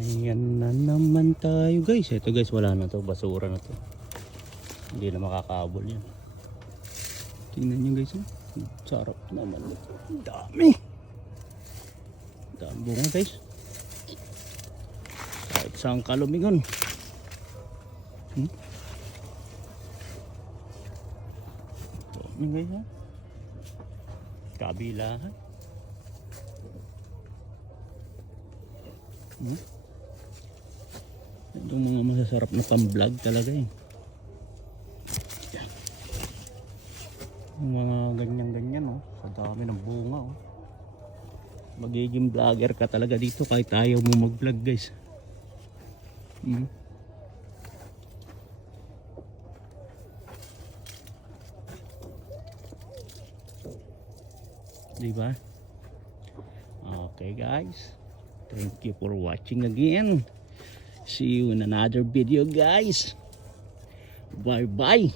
Ayan na naman tayo guys. Ito guys, wala na to, basura na to. Hindi na makakaabol yan. Tingnan nyo guys, oh. Sarap naman. Dami. Dami bunga guys. Kahit saan ka lumingon. Dami guys, ha. Kabilahan. Itong mga masasarap na pang-vlog talaga eh. Yung mga ganyan-ganyan oh. Sa dami ng bunga oh. Magiging vlogger ka talaga dito kahit ayaw mo mag-vlog guys. Diba? Okay guys. Thank you for watching again. See you in another video guys. Bye bye.